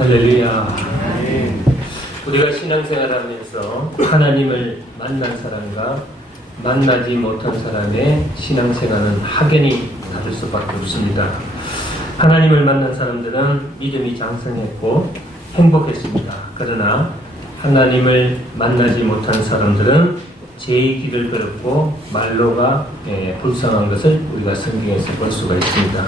할렐루야. 우리가 신앙생활하면서 하나님을 만난 사람과 만나지 못한 사람의 신앙생활은 확연히 다를 수밖에 없습니다. 하나님을 만난 사람들은 믿음이 장성했고 행복했습니다. 그러나 하나님을 만나지 못한 사람들은 죄의 길을 걸었고 말로가 불쌍한 것을 우리가 성경에서 볼 수가 있습니다.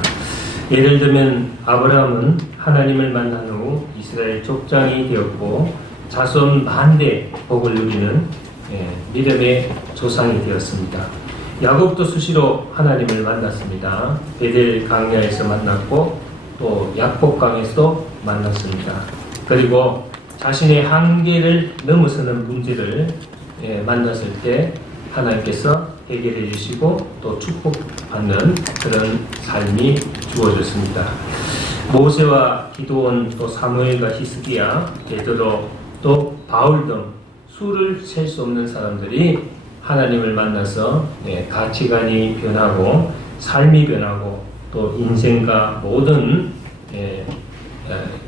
예를 들면 아브라함은 하나님을 만난 후 이스라엘 족장이 되었고 자손 만대 복을 누리는 믿음의 조상이 되었습니다. 야곱도 수시로 하나님을 만났습니다. 베델 강야에서 만났고 또 약복강에서도 만났습니다. 그리고 자신의 한계를 넘어서는 문제를 만났을 때 하나님께서 해결해 주시고 또 축복받는 그런 삶이 주어졌습니다. 모세와 기도원 또 사무엘과 히스기야, 베드로 또 바울 등 수를 셀 수 없는 사람들이 하나님을 만나서 가치관이 변하고 삶이 변하고 또 인생과 모든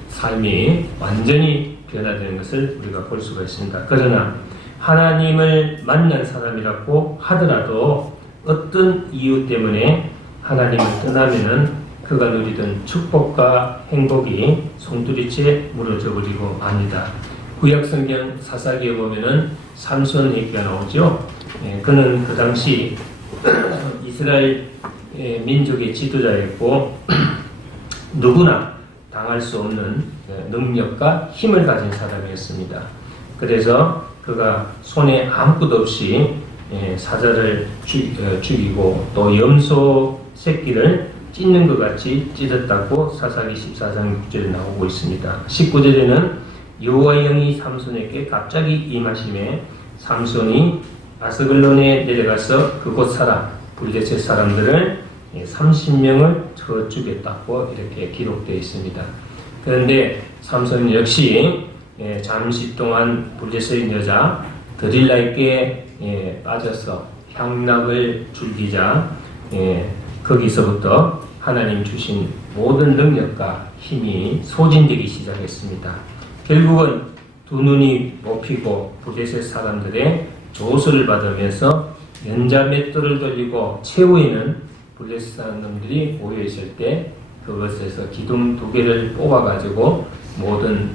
삶이 완전히 변화되는 것을 우리가 볼 수가 있습니다. 그러나 하나님을 만난 사람이라고 하더라도 어떤 이유 때문에 하나님을 떠나면은 그가 누리던 축복과 행복이 송두리째 무너져 버리고 맙니다. 구약성경 사사기에 보면은 삼손 얘기가 나오죠. 그는 그 당시 이스라엘 민족의 지도자였고 누구나 당할 수 없는 능력과 힘을 가진 사람이었습니다. 그래서 그가 손에 아무것도 없이 사자를 죽이고 또 염소 새끼를 찢는 것 같이 찢었다고 사사기 14장 6절에 나오고 있습니다. 19절에는 여호와의 영이 삼손에게 갑자기 임하심에 삼손이 아스글론에 내려가서 그곳 사람 블레셋 사람들을 30명을 쳐 죽였다고 이렇게 기록되어 있습니다. 그런데 삼손 역시 잠시 동안 블레셋 여자 드릴라에게 빠져서 향락을 즐기자 거기서부터 하나님 주신 모든 능력과 힘이 소진되기 시작했습니다. 결국은 두 눈이 뽑히고 블레셋 사람들의 조소를 받으면서 연자맷돌을 돌리고 최후에는 블레셋 사람들이 모여있을 때 그것에서 기둥 2개를 뽑아가지고 모든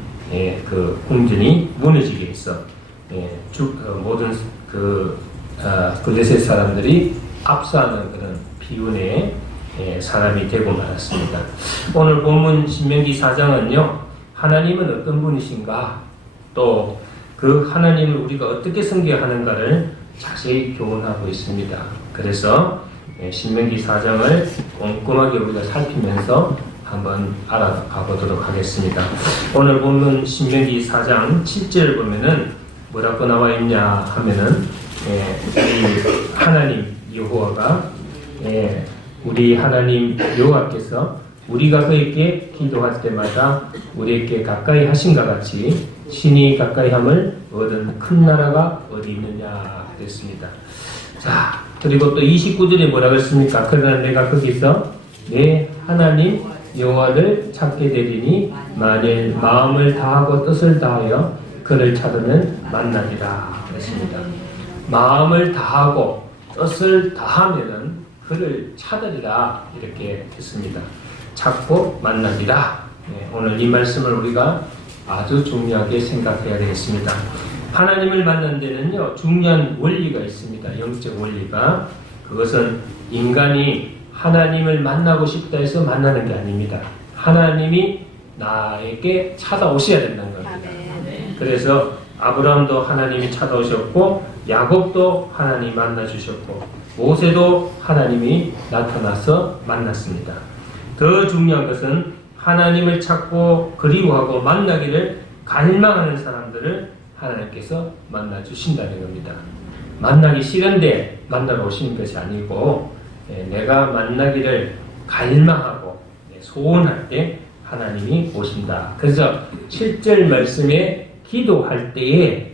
그 궁전이 무너지게 해서 모든 블레셋 사람들이 압사하는 그런 비운의 사람이 되고 말았습니다. 오늘 본문 신명기 4장은요 하나님은 어떤 분이신가 또 그 하나님을 우리가 어떻게 섬겨하는가를 자세히 교훈하고 있습니다. 그래서 신명기 4장을 꼼꼼하게 우리가 살피면서 한번 알아가 보도록 하겠습니다. 오늘 본문 신명기 4장 7절 보면은 뭐라고 나와 있냐 하면은 우리 하나님 여호와가 우리 하나님 여호와께서 우리가 그에게 기도할 때마다 우리에게 가까이 하신과 같이 신이 가까이함을 얻은 큰 나라가 어디 있느냐 그랬습니다. 자, 그리고 또 29절에 뭐라고 했습니까? 그러나 내가 거기서 내 하나님 여호와를 찾게 되리니 만일 마음을 다하고 뜻을 다하여 그를 찾으면 만나리라 그랬습니다. 마음을 다하고 뜻을 다하면은 그를 찾으리라 이렇게 했습니다. 찾고 만나리라. 오늘 이 말씀을 우리가 아주 중요하게 생각해야 되겠습니다. 하나님을 만난 데는요 중요한 원리가 있습니다. 영적 원리가. 그것은 인간이 하나님을 만나고 싶다 해서 만나는 게 아닙니다. 하나님이 나에게 찾아오셔야 된다는 겁니다. 그래서 아브라함도 하나님이 찾아오셨고 야곱도 하나님 만나주셨고 모세도 하나님이 나타나서 만났습니다. 더 중요한 것은 하나님을 찾고 그리워하고 만나기를 갈망하는 사람들을 하나님께서 만나주신다는 겁니다. 만나기 싫은데 만나러 오시는 것이 아니고 내가 만나기를 갈망하고 소원할 때 하나님이 오신다. 그래서 7절 말씀에 기도할 때에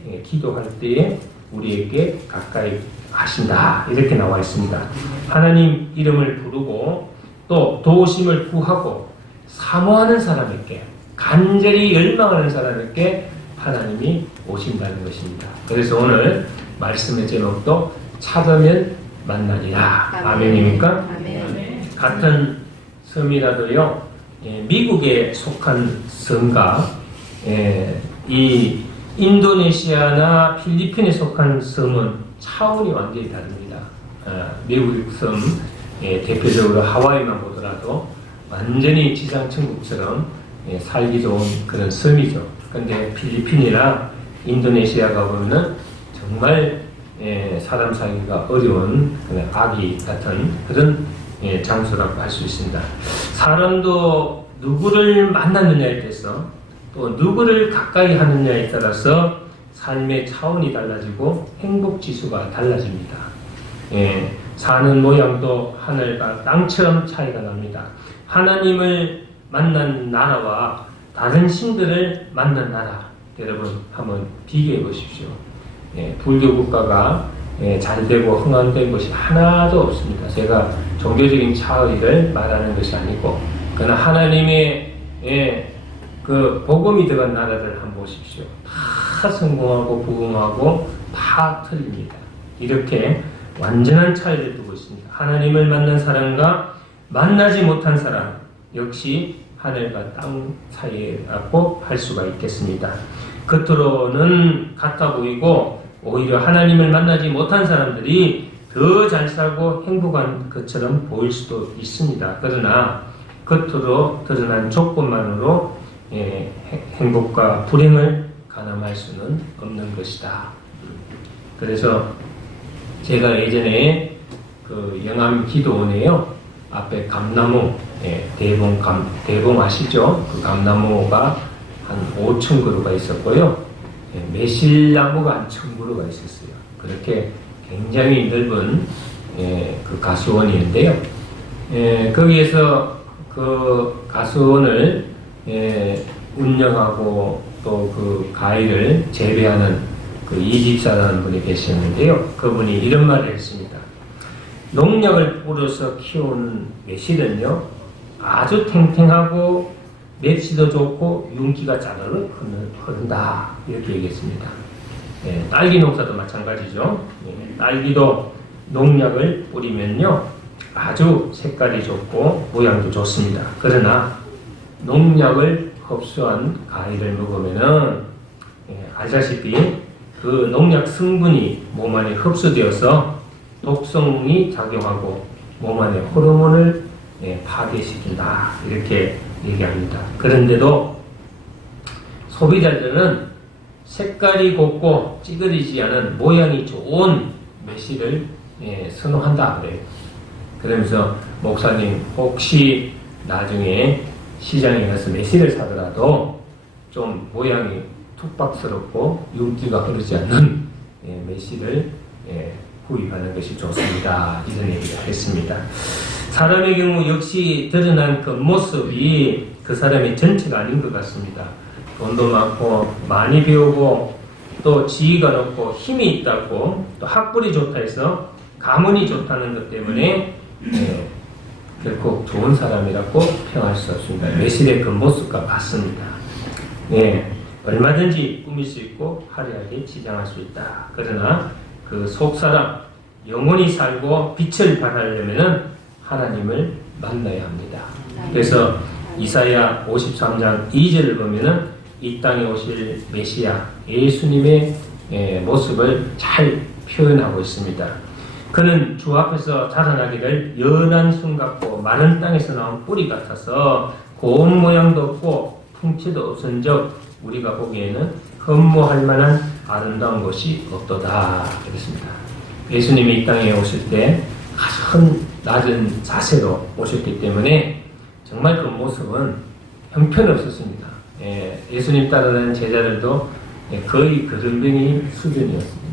우리에게 가까이 하신다 이렇게 나와 있습니다. 하나님 이름을 부르고 또 도우심을 구하고 사모하는 사람에게 간절히 열망하는 사람에게 하나님이 오신다는 것입니다. 그래서 오늘 말씀의 제목도 찾으면 만나리라. 아멘입니까? 아멘. 같은 섬이라도요, 미국에 속한 섬과 이 인도네시아나 필리핀에 속한 섬은 차원이 완전히 다릅니다. 미국 섬, 대표적으로 하와이만 보더라도 완전히 지상천국처럼 살기 좋은 그런 섬이죠. 근데 필리핀이나 인도네시아가 보면은 정말 사람 살기가 어려운 그런 아기 같은 그런 장소라고 할 수 있습니다. 사람도 누구를 만나느냐에 따라서 또 누구를 가까이 하느냐에 따라서 삶의 차원이 달라지고 행복 지수가 달라집니다. 사는 모양도 하늘과 땅처럼 차이가 납니다. 하나님을 만난 나라와 다른 신들을 만난 나라, 여러분 한번 비교해 보십시오. 불교 국가가 잘되고 흥한된 것이 하나도 없습니다. 제가 종교적인 차이를 말하는 것이 아니고, 그러나 하나님의 그 복음이 들어간 나라들 한번 보십시오. 다 성공하고 부흥하고 다 틀립니다. 이렇게 완전한 차이를 두고 있습니다. 하나님을 만난 사람과 만나지 못한 사람 역시 하늘과 땅 사이라고 할 수가 있겠습니다. 겉으로는 같아 보이고 오히려 하나님을 만나지 못한 사람들이 더 잘 살고 행복한 것처럼 보일 수도 있습니다. 그러나 겉으로 드러난 조건만으로 행복과 불행을 가늠할 수는 없는 것이다. 그래서 제가 예전에 그 영암 기도원에요, 앞에 감나무, 대봉 아시죠? 그 감나무가 한 5천 그루가 있었고요. 매실나무가 한 1,000그루가 있었어요. 그렇게 굉장히 넓은 그 가수원이었는데요. 거기에서 그 가수원을 운영하고 또 그 과일을 재배하는 그 이집사라는 분이 계셨는데요. 그분이 이런 말을 했습니다. 농약을 뿌려서 키운 매실은요, 아주 탱탱하고 맵시도 좋고 윤기가 짜르르 흐른다, 이렇게 얘기했습니다. 딸기 농사도 마찬가지죠. 딸기도 농약을 뿌리면요 아주 색깔이 좋고 모양도 좋습니다. 그러나 농약을 흡수한 과일을 먹으면은 아시다시피 그 농약 성분이 몸 안에 흡수되어서 독성이 작용하고 몸 안에 호르몬을 파괴시킨다, 이렇게 얘기합니다. 그런데도 소비자들은 색깔이 곱고 찌그리지 않은 모양이 좋은 매실을 선호한다 그래요. 그러면서 목사님, 혹시 나중에 시장에 가서 매실을 사더라도 좀 모양이 툭박스럽고 윤기가 흐르지 않는 매실을 구입하는 것이 좋습니다, 이런 얘기를 했습니다. 사람의 경우 역시 드러난 겉모습이 그 사람의 전체가 아닌 것 같습니다. 돈도 많고 많이 배우고 또 지위가 높고 힘이 있다고 또 학벌이 좋다 해서 가문이 좋다는 것 때문에 결코 좋은 사람이라고 평할 수 없습니다. 매실의 겉모습과 같습니다. 얼마든지 꾸밀 수 있고 화려하게 치장할 수 있다. 그러나 그 속사람, 영원히 살고 빛을 발하려면 하나님을 만나야 합니다. 그래서 이사야 53장 2절을 보면은 이 땅에 오실 메시아 예수님의 모습을 잘 표현하고 있습니다. 그는 주 앞에서 자라나기를 연한 순 같고 마른 땅에서 나온 뿌리 같아서 고운 모양도 없고 풍채도 없은즉 우리가 보기에는 흠모할 만한 아름다운 것이 없도다, 그랬습니다. 예수님이 이 땅에 오실 때 아주 낮은 자세로 오셨기 때문에 정말 그 모습은 형편없었습니다. 예수님 따르는 제자들도 거의 그런뱅이 수준이었습니다.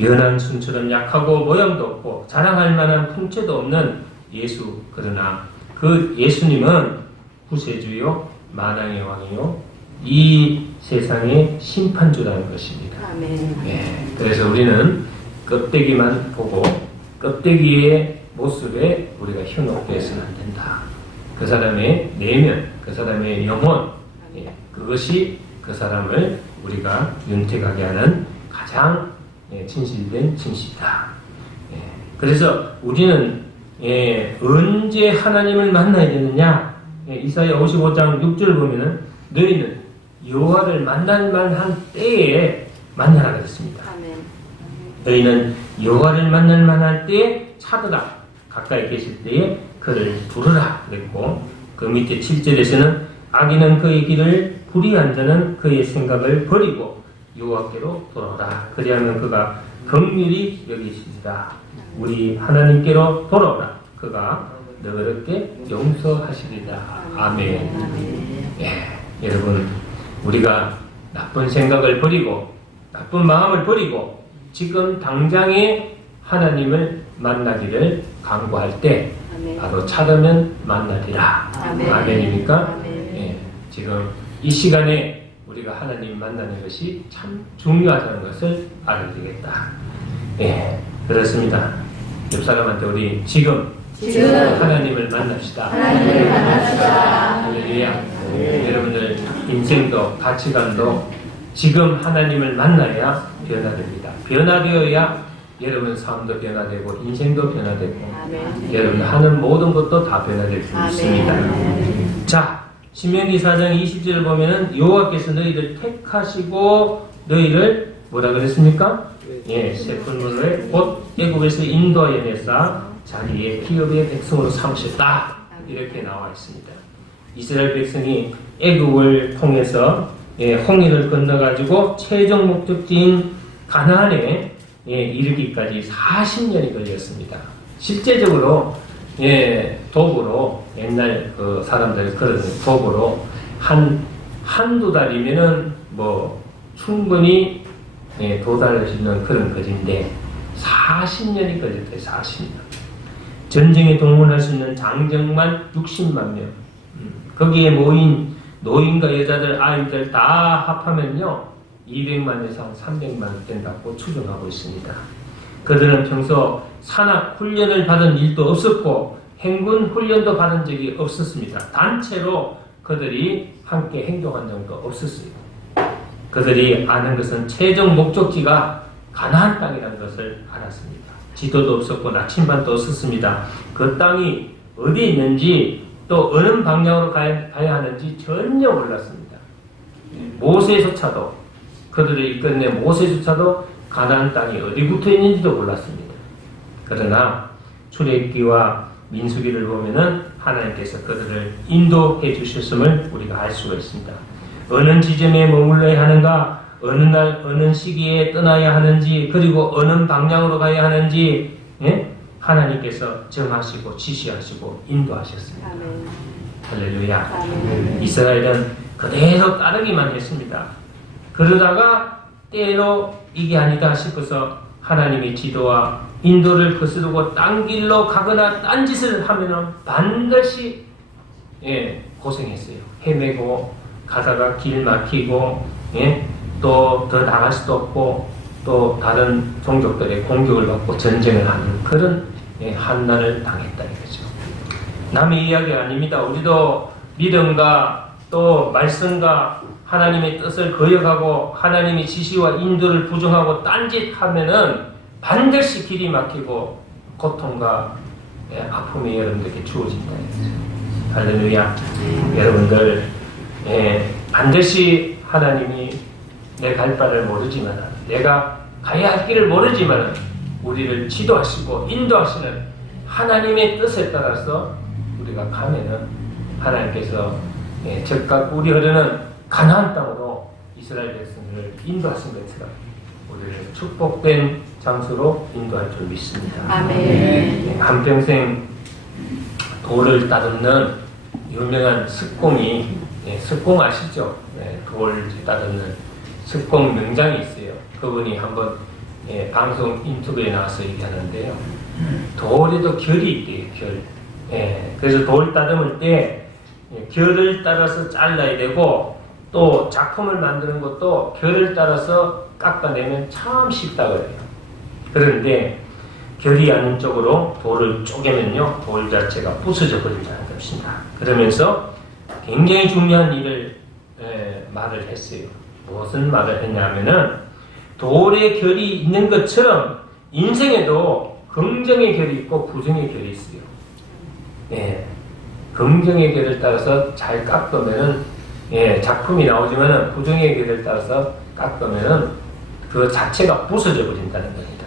연한 순처럼 약하고 모양도 없고 자랑할 만한 풍채도 없는 예수, 그러나 그 예수님은 구세주요 만왕의 왕이요 이 세상의 심판주라는 것입니다. 아멘. 그래서 우리는 껍데기만 보고 껍데기의 모습에 우리가 현혹되어서는 안 된다. 그 사람의 내면, 그 사람의 영혼, 그것이 그 사람을 우리가 윤택하게 하는 가장 진실된 칭시다. 그래서 우리는 언제 하나님을 만나야 되느냐? 이사야 55장 6절 보면은 너희는 여호와를 만날 만한 때에 만나라 그랬습니다. 너희는 여호와를 만날 만한 때에 찾으라. 가까이 계실 때에 그를 부르라 그랬고, 그 밑에 7절에서는 악인은 그의 길을 불의한 자는 그의 생각을 버리고 여호와께로 돌아오라. 그리하면 그가 긍휼히 여기시리라. 우리 하나님께로 돌아오라. 그가 너그럽게 용서하시리라. 아멘. 여러분, 우리가 나쁜 생각을 버리고 나쁜 마음을 버리고 지금 당장에 하나님을 만나기를 강구할 때 바로 찾으면 만나리라. 아멘입니까? 지금 이 시간에 우리가 하나님 만나는 것이 참 중요하다는 것을 알아야 되겠다. 그렇습니다. 옆 사람한테 우리 지금 하나님을 만납시다. 할렐루야. 여러분들 인생도 가치관도 지금 하나님을 만나야 변화됩니다. 변화되어야 여러분 삶도 변화되고 인생도 변화되고 여러분 하는 모든 것도 다 변화될 수 있습니다. 자, 신명기 4장 20절을 보면은 여호와께서 너희를 택하시고 너희를 뭐라 그랬습니까? 새 풀무로에 곧 애굽에서 인도하여 내사 자기의 기업의 백성으로 삼으셨다. 이렇게 나와 있습니다. 이스라엘 백성이 애굽을 통해서 홍해를 건너가지고 최종 목적지인 가나안에 이르기까지 40년이 걸렸습니다. 실제적으로 도구로 옛날 그 사람들 그런 도구로 한두 달이면은 뭐 충분히 도달할 수 있는 그런 거리인데 40년이 걸렸대요. 40년. 전쟁에 동원할 수 있는 장정만 60만 명. 거기에 모인 노인과 여자들, 아이들 다 합하면요 200만 이상 300만 된다고 추정하고 있습니다. 그들은 평소 산악 훈련을 받은 일도 없었고 행군 훈련도 받은 적이 없었습니다. 단체로 그들이 함께 행동한 적도 없었어요. 그들이 아는 것은 최종 목적지가 가나안 땅이라는 것을 알았습니다. 지도도 없었고 나침반도 없었습니다. 그 땅이 어디 있는지 또 어느 방향으로 가야 하는지 전혀 몰랐습니다. 모세조차도 그들을 이끌어낸 모세조차도 가나안 땅이 어디 붙어 있는지도 몰랐습니다. 그러나 출애굽기와 민수기를 보면은 하나님께서 그들을 인도해 주셨음을 우리가 알 수가 있습니다. 어느 지점에 머물러야 하는가, 어느 날 어느 시기에 떠나야 하는지, 그리고 어느 방향으로 가야 하는지 하나님께서 정하시고 지시하시고 인도하셨습니다. 할렐루야. 이스라엘은 그대로 따르기만 했습니다. 그러다가 때로 이게 아니다 싶어서 하나님의 지도와 인도를 거스르고 딴 길로 가거나 딴 짓을 하면은 반드시 고생했어요. 헤매고 가다가 길 막히고 또 더 나갈 수도 없고 또 다른 종족들의 공격을 받고 전쟁을 하는 그런 한난을 당했다 이거죠. 남의 이야기가 아닙니다. 우리도 믿음과 또 말씀과 하나님의 뜻을 거역하고 하나님의 지시와 인도를 부정하고 딴짓하면은 반드시 길이 막히고 고통과 아픔이 여러분들에게 주어진다. 할렐루야. 여러분들 반드시 하나님이 내 갈 바를 모르지만 내가 가야 할 길을 모르지만 우리를 지도하시고 인도하시는 하나님의 뜻에 따라서 우리가 가면은 하나님께서 적과 꿀이 흐르는 가나안 땅으로 이스라엘 백성을 인도하신 것처럼 우리를 축복된 장소로 인도할 줄 믿습니다. 아멘. 한평생 돌을 따듬는 유명한 석공이 석공 아시죠? 돌 따듬는 석공 명장이 있어요. 그분이 한번 방송 인터뷰에 나와서 얘기하는데요. 돌에도 결이 있대요. 결. 그래서 돌 따듬을 때 결을 따라서 잘라야 되고 또 작품을 만드는 것도 결을 따라서 깎아내면 참 쉽다고 해요. 그런데 결이 아닌 쪽으로 돌을 쪼개면요 돌 자체가 부서져 버린다는 거예요. 줍시다. 그러면서 굉장히 중요한 일을 말을 했어요. 무슨 말을 했냐면은 돌의 결이 있는 것처럼 인생에도 긍정의 결이 있고 부정의 결이 있어요. 긍정의 결을 따라서 잘 깎으면은 작품이 나오지만은 부정의 결을 따라서 깎으면은 그 자체가 부서져 버린다는 겁니다.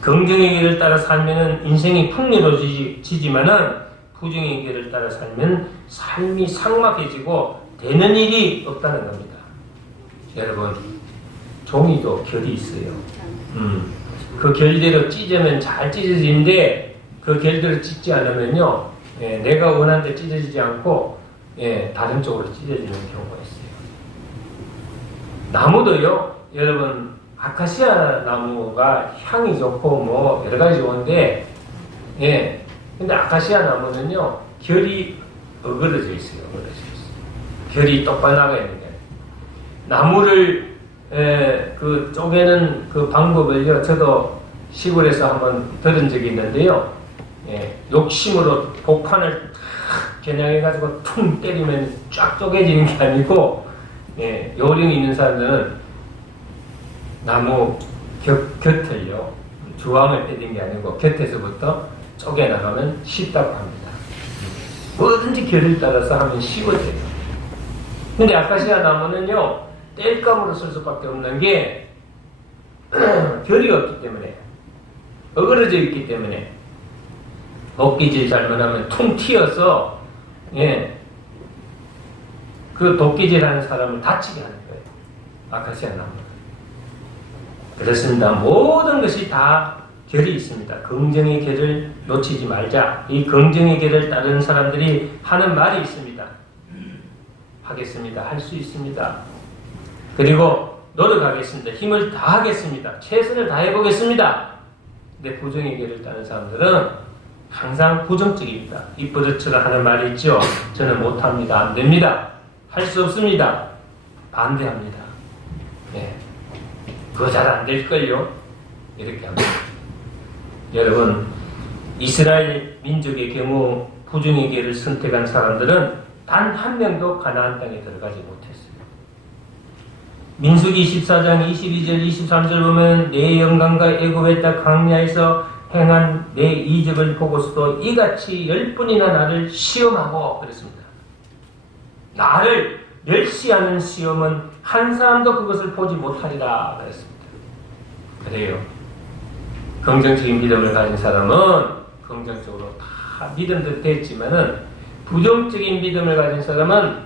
긍정의 결을 따라 살면은 인생이 풍요로워지지만은 부정의 결을 따라 살면 삶이 삭막해지고 되는 일이 없다는 겁니다. 여러분, 종이도 결이 있어요. 그 결대로 찢으면 잘 찢어지는데 그 결대로 찢지 않으면요, 내가 원하는 데 찢어지지 않고 다른 쪽으로 찢어지는 경우가 있어요. 나무도요, 여러분, 아카시아 나무가 향이 좋고 뭐 여러 가지 좋은데, 근데 아카시아 나무는요, 결이 어그러져 있어요. 결이 똑바로 나가 있는 게. 나무를 그 쪼개는 그 방법을요, 저도 시골에서 한번 들은 적이 있는데요. 욕심으로 복판을 탁 겨냥해가지고 퉁 때리면 쫙 쪼개지는 게 아니고, 요령이 있는 사람들은 나무 곁을요, 주황을 때린 게 아니고 곁에서부터 쪼개나가면 쉽다고 합니다. 뭐든지 결을 따라서 하면 쉬워져요. 근데 아카시아 나무는요, 땔감으로 쓸 수밖에 없는 게 결이 없기 때문에, 어그러져 있기 때문에 도끼질 잘못하면 퉁 튀어서 그 도끼질 하는 사람을 다치게 하는 거예요. 아카시아 나무. 그렇습니다. 모든 것이 다 결이 있습니다. 긍정의 결을 놓치지 말자. 이 긍정의 결을 따르는 사람들이 하는 말이 있습니다. 하겠습니다. 할 수 있습니다. 그리고 노력하겠습니다. 힘을 다하겠습니다. 최선을 다해보겠습니다. 근데 부정의 결을 따르는 사람들은 항상 부정적입니다. 이 버릇처럼 하는 말이 있죠. 저는 못합니다. 안 됩니다. 할 수 없습니다. 반대합니다. 그거 잘 안 될걸요? 이렇게 합니다. 여러분, 이스라엘 민족의 경우 부정의 길을 선택한 사람들은 단 한 명도 가나안 땅에 들어가지 못했어요. 민수기 14장 22절 23절 보면 내 영광과 애굽의 땅 광야에서 행한 내 이적을 보고서도 이같이 10번이나 나를 시험하고 그랬습니다. 나를 멸시하는 시험은 한 사람도 그것을 보지 못하리라 그랬습니다. 그래요. 긍정적인 믿음을 가진 사람은 긍정적으로 다 믿음도 됐지만은 부정적인 믿음을 가진 사람은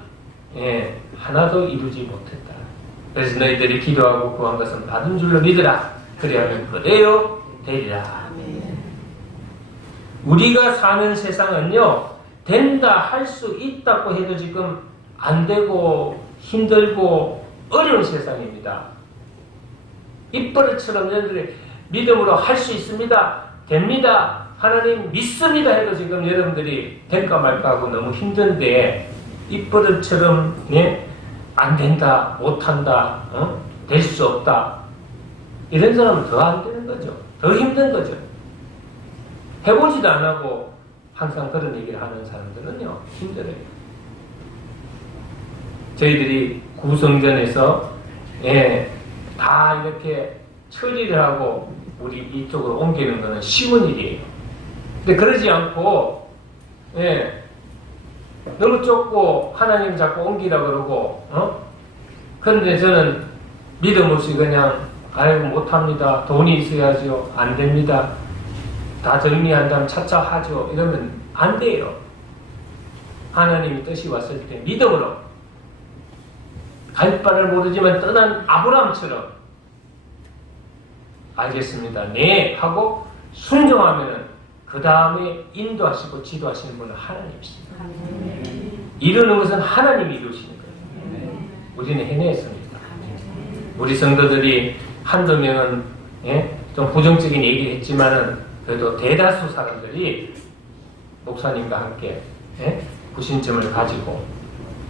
하나도 이루지 못했다. 그래서 너희들이 기도하고 구한 것은 받은 줄로 믿으라. 그래야면 그대로 되리라. 우리가 사는 세상은요, 된다 할 수 있다고 해도 지금 안 되고 힘들고 어려운 세상입니다. 입버릇처럼 여러분들이 믿음으로 할 수 있습니다. 됩니다. 하나님 믿습니다 해도 지금 여러분들이 될까 말까 하고 너무 힘든데, 입버릇처럼 안 된다, 못한다, 될 수 없다, 이런 사람은 더 안 되는 거죠. 더 힘든 거죠. 해보지도 안 하고 항상 그런 얘기를 하는 사람들은요, 힘들어요. 저희들이 구성전에서 다 이렇게 처리를 하고 우리 이쪽으로 옮기는 것은 쉬운 일이에요. 근데 그러지 않고 너무 좁고 하나님 자꾸 옮기라 그러고 그런데 저는 믿음 없이 그냥 아이고 못합니다. 돈이 있어야죠. 안 됩니다. 다 정리한다면 차차 하죠. 이러면 안 돼요. 하나님이 뜻이 왔을 때 믿음으로 갈 바를 모르지만 떠난 아브라함처럼 알겠습니다. 네 하고 순종하면은 그 다음에 인도하시고 지도하시는 분은 하나님이십니다. 이루는 것은 하나님이 이루시는 거예요. 우리는 해냈습니다. 우리 성도들이 한두 명은 좀 부정적인 얘기를 했지만은 그래도 대다수 사람들이 목사님과 함께 구심점을 가지고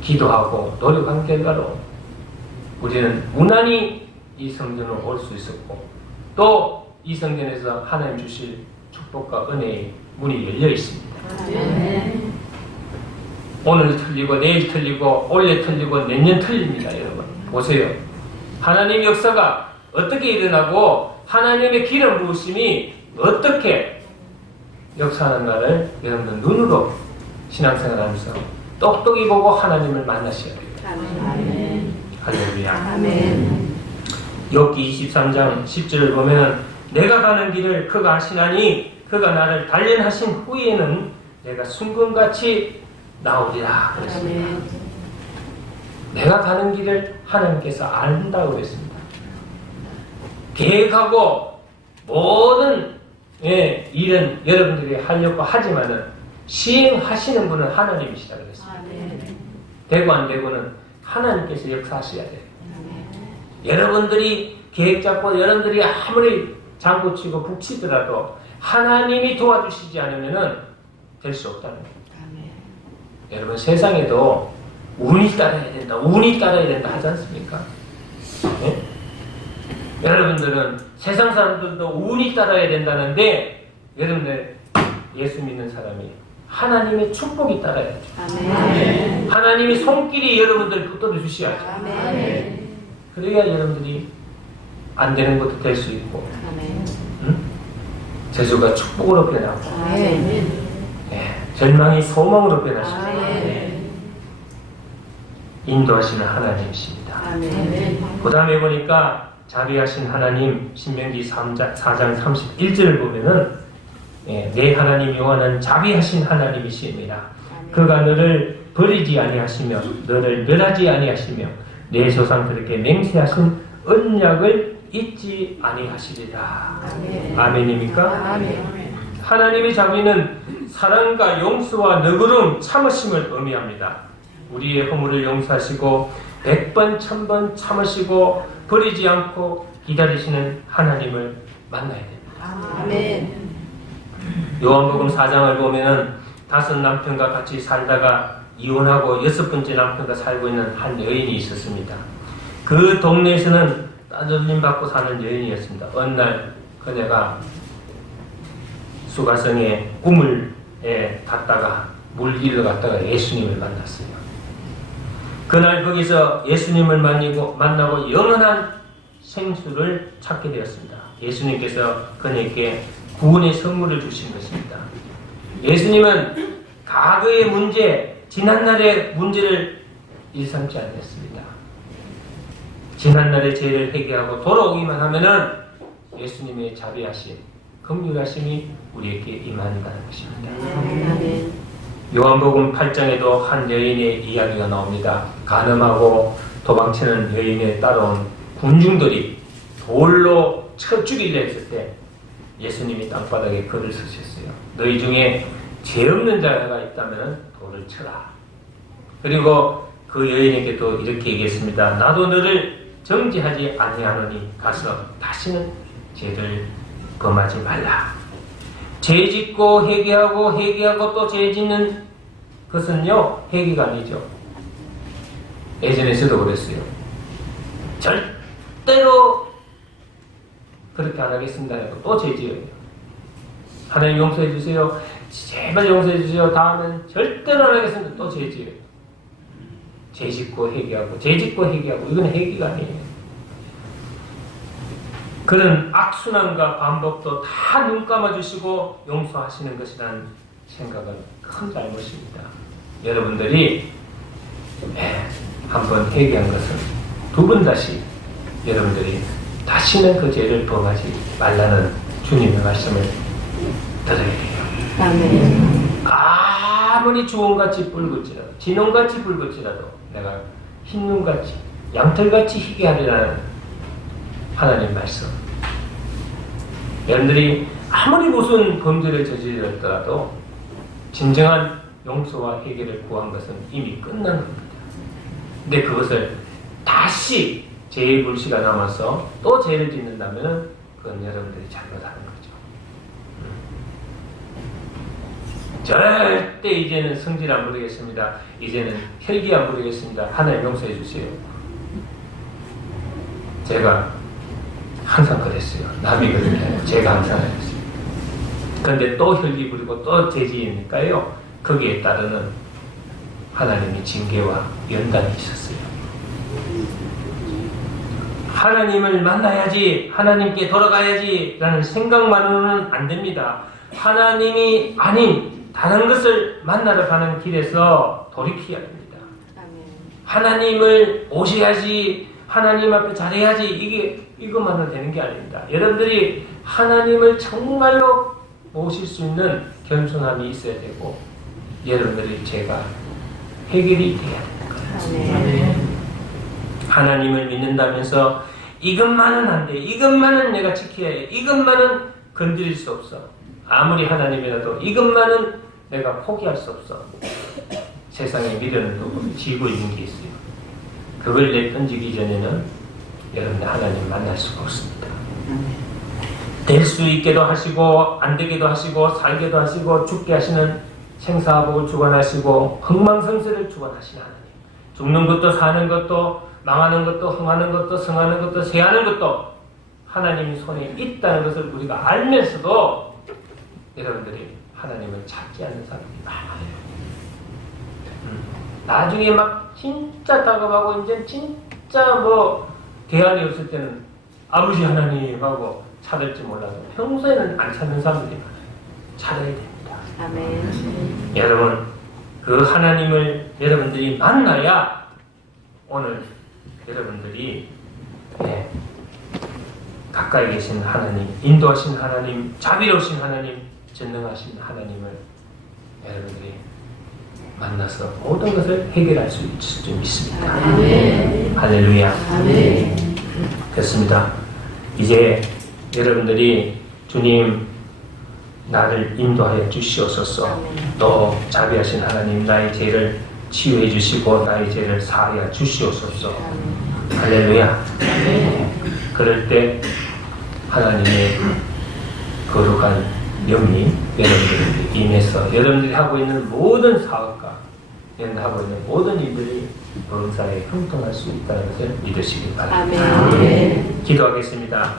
기도하고 노력한 결과로 우리는 무난히 이 성전을 올 수 있었고, 또 이 성전에서 하나님 주실 축복과 은혜의 문이 열려 있습니다. 오늘 틀리고 내일 틀리고 올해 틀리고 내년 틀립니다. 여러분 보세요. 하나님의 역사가 어떻게 일어나고 하나님의 기름 부으심이 어떻게 역사하는가를 여러분들 눈으로 신앙생활하면서 똑똑히 보고 하나님을 만나셔야 돼요. 아멘. 할렐루야. 아멘. 욥기 23장 10절을 보면 내가 가는 길을 그가 아시나니 그가 나를 단련하신 후에는 내가 순금같이 나오리라 그랬습니다. 아멘. 내가 가는 길을 하나님께서 안다고 그랬습니다. 계획하고 모든 일은 여러분들이 하려고 하지만은 시행하시는 분은 하나님이시다 그랬습니다. 아멘. 되고 안 되고는 하나님께서 역사하셔야 돼요. 아멘. 여러분들이 계획 잡고 여러분들이 아무리 장구치고 북치더라도 하나님이 도와주시지 않으면은 될 수 없다는 거예요. 아멘. 여러분 세상에도 운이 따라야 된다, 운이 따라야 된다 하지 않습니까? 네? 여러분들은 세상 사람들도 운이 따라야 된다는데 여러분들 예수 믿는 사람이 하나님의 축복이 따라야죠. 아멘. 하나님의 손길이 여러분들 붙들어 주셔야죠. 아멘. 그래야 여러분들이 안 되는 것도 될 수 있고 아멘. 재주가 축복으로 변하고 아멘. 절망이 소망으로 변하시고 아멘. 인도하시는 하나님이십니다. 아멘. 그 다음에 보니까 자비하신 하나님 신명기 4장 31절을 보면은 내 하나님 여호와는 자비하신 하나님이십니다. 그가 너를 버리지 아니하시며 너를 멸하지 아니하시며 내 조상들에게 맹세하신 언약을 잊지 아니하시리라. 아멘. 아멘입니까? 아멘. 하나님의 자비는 사랑과 용서와 너그러움, 참으심을 의미합니다. 우리의 허물을 용서하시고 100번, 1000번 참으시고 버리지 않고 기다리시는 하나님을 만나야 됩니다. 아멘. 요한복음 4장을 보면은 5 남편과 같이 살다가 이혼하고 6번째 남편과 살고 있는 한 여인이 있었습니다. 그 동네에서는 따돌림 받고 사는 여인이었습니다. 어느 날 그녀가 수가성에 꿈을 갔다가 물길을 갔다가 예수님을 만났어요. 그날 거기서 예수님을 만나고 영원한 생수를 찾게 되었습니다. 예수님께서 그녀에게 구원의 선물을 주신 것입니다. 예수님은 과거의 문제, 지난날의 문제를 일삼지 않았습니다. 지난날의 죄를 회개하고 돌아오기만 하면은 예수님의 자비하심, 긍휼하심이 우리에게 임한다는 것입니다. 아멘. 요한복음 8장에도 한 여인의 이야기가 나옵니다. 간음하고 도망치는 여인에 따라온 군중들이 돌로 쳐 죽이려 했을 때 예수님이 땅바닥에 글을 쓰셨어요. 너희 중에 죄 없는 자가 있다면 돌을 쳐라. 그리고 그 여인에게도 이렇게 얘기했습니다. 나도 너를 정죄하지 아니하노니 가서 다시는 죄를 범하지 말라. 죄 짓고 회개하고 또 죄 짓는 것은요 회개가 아니죠. 예전에 저도 그랬어요. 절대로 그렇게 안 하겠습니다 하고 또 죄 지어요. 하나님 용서해 주세요. 제발 용서해 주세요. 다음엔 절대로 안 하겠습니다. 또 죄 지어요. 죄 짓고 회개하고 이건 회개가 아니에요. 그런 악순환과 반복도 다 눈 감아주시고 용서하시는 것이라는 생각은 큰 잘못입니다. 여러분들이 한번 회개한 것은 두 번 다시 여러분들이 다시는 그 죄를 범하지 말라는 주님의 말씀을 들어야 돼요. 아멘. 아무리 주홍같이 붉을지라도 진홍같이 붉을지라도 내가 흰눈같이 양털같이 희게 하리라는 하나님 말씀. 여러분들이 아무리 무슨 범죄를 저질렀더라도 진정한 용서와 해결을 구한 것은 이미 끝난 겁니다. 근데 그것을 다시 죄의 불씨가 남아서 또 죄를 짓는다면 그건 여러분들이 잘못하는 거죠. 절대 이제는 성질 안 부리겠습니다. 이제는 혈기 안 부리겠습니다. 하나님 용서해 주세요. 제가 항상 그랬어요. 남이 그렇게 하고 제가 항상 그랬어요. 그런데 또 혈기 부리고 또 죄지니까요. 거기에 따르는 하나님의 징계와 연단이 있었어요. 하나님을 만나야지, 하나님께 돌아가야지 라는 생각만으로는 안 됩니다. 하나님이 아닌 다른 것을 만나러 가는 길에서 돌이켜야 됩니다. 하나님을 모셔야지, 하나님 앞에 잘해야지, 이것만으로 되는 게 아닙니다. 여러분들이 하나님을 정말로 모실 수 있는 겸손함이 있어야 되고, 여러분들의 죄가 해결이 돼야 되는 거예요. 하나님을 믿는다면서 이것만은 안 돼, 이것만은 내가 지켜야 해, 이것만은 건드릴 수 없어, 아무리 하나님이라도 이것만은 내가 포기할 수 없어. 세상에 미련을 두고 지고 있는 게 있어요. 그걸 내던지기 전에는 여러분들 하나님 만날 수가 없습니다. 될 수 있게도 하시고 안 되게도 하시고 살게도 하시고 죽게 하시는 생사복을 주관하시고 흥망성쇠를 주관하시는 하나님. 죽는 것도 사는 것도 망하는 것도 흥하는 것도 성하는 것도 세하는 것도 하나님 손에 있다는 것을 우리가 알면서도 여러분들이 하나님을 찾지 않는 사람이 많아요. 나중에 막 진짜 다급하고 이제 진짜 뭐 대안이 없을 때는 아버지 하나님하고 찾을지 몰라도 평소에는 안 찾는 사람들이 많아요. 찾아야 됩니다. 아멘. 여러분, 그 하나님을 여러분들이 만나야 오늘 여러분들이 가까이 계신 하나님, 인도하신 하나님, 자비로우신 하나님, 전능하신 하나님을 여러분들이 만나서 모든 것을 해결할 수 있을 줄 믿습니다. 아멘. 할렐루야. 아멘. 됐습니다. 이제 여러분들이 주님 나를 인도하여 주시옵소서. 또 자비하신 하나님 나의 죄를 치유해 주시고 나의 죄를 사하여 주시옵소서. 할렐루야. 그럴 때 하나님의 거룩한 영이 여러분들에게 임해서 여러분들이 하고 있는 모든 사업과 여러분들이 하고 있는 모든 일들이 범사에 형통할 수 있다는 것을 믿으시기 바랍니다. 아멘. 기도하겠습니다.